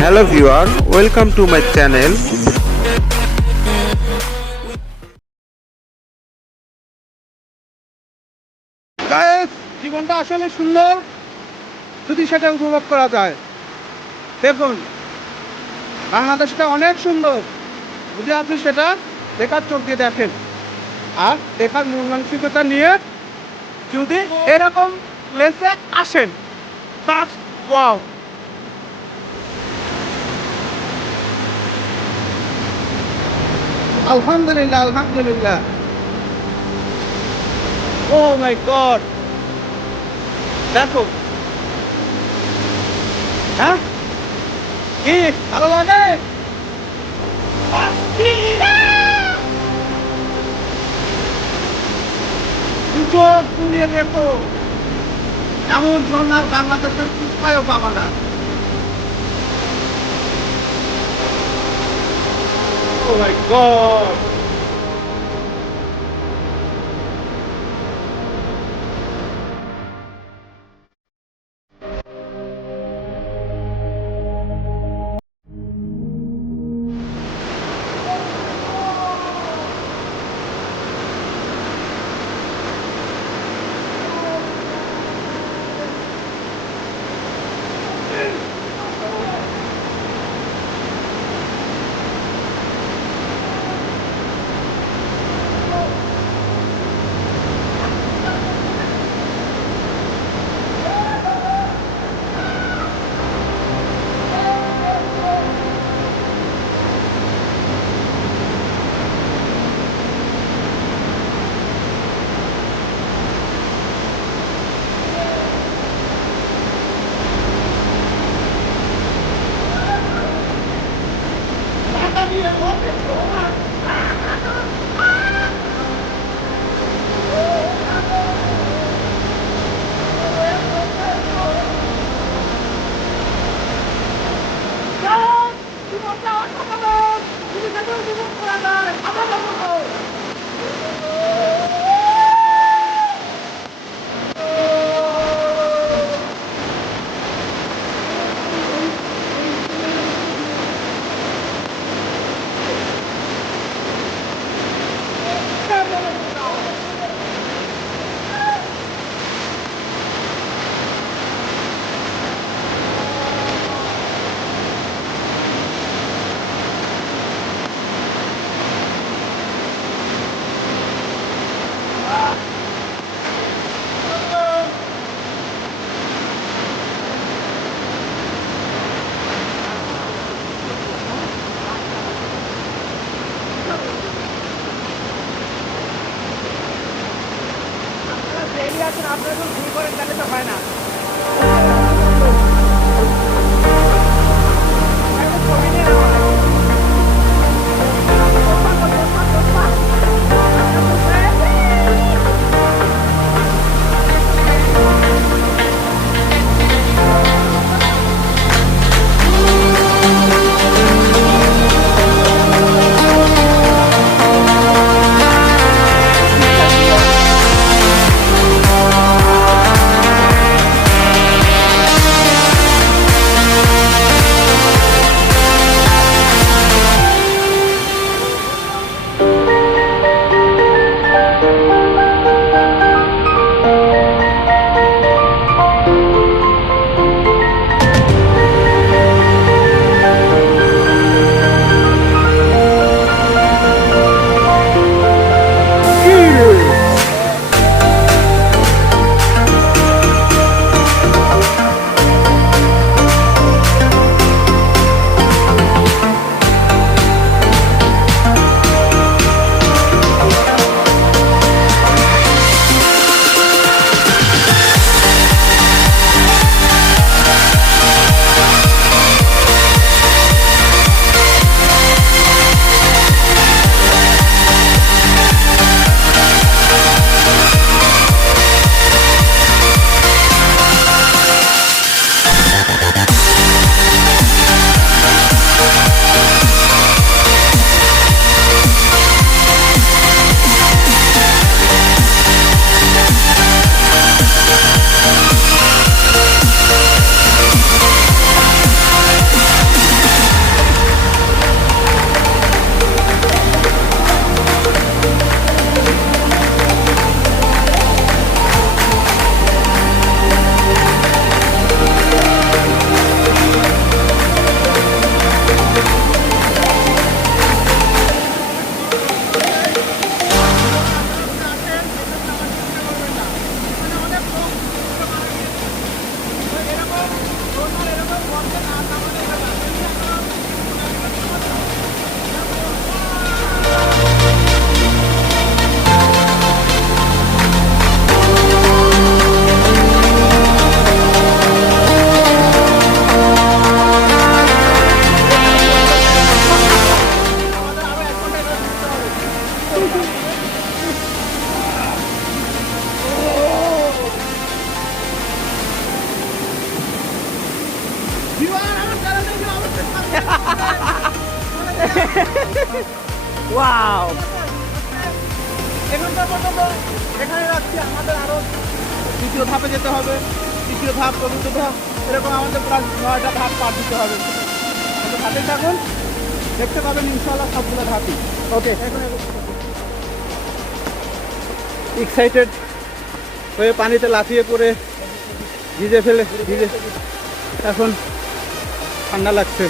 Hello viewer, welcome to my channel. Guys, জীবনটা আসলে সুন্দর যদি সেটা উপভোগ করা যায়। দেখুন, বাংলাদেশটা অনেক সুন্দর, বুঝে আপনি সেটা দেখার চোখ দিয়ে দেখেন আর দেখার মন মানসিকতা নিয়ে যদি এরকম প্লেসে আসেন, জাস্ট ওয়াও। আলহামদুলিল্লাহ, আলহামদুলিল্লাহ। ও মাই গড, দেখো, হ্যাঁ কি ভালো লাগে। দুটো পুড়িয়ে দেখো, এমন ঝর্ণা বাংলাদেশের কোথায়ও পাবা না। ও মাই গড, আপনারা তো ভুল করেন, তাহলে তো হয় না। ওয়াও, এখানটা পর্যন্ত এখানে রাখছি। আমাদের আরো দ্বিতীয় ধাপে যেতে হবে, তৃতীয় ধাপ, চতুর্থ ধাপ, এরকম আমাদের প্রায় 9টা ধাপ পার দিতে হবে। আমাদের হাতেই থাকুন, দেখতে পাবেন ইনশাআল্লাহ সবগুলো ধাপই। ওকে, এক্সাইটেড হয়ে পানিতে লাফিয়ে পড়ে ভিজে এখন ঠান্ডা লাগছে।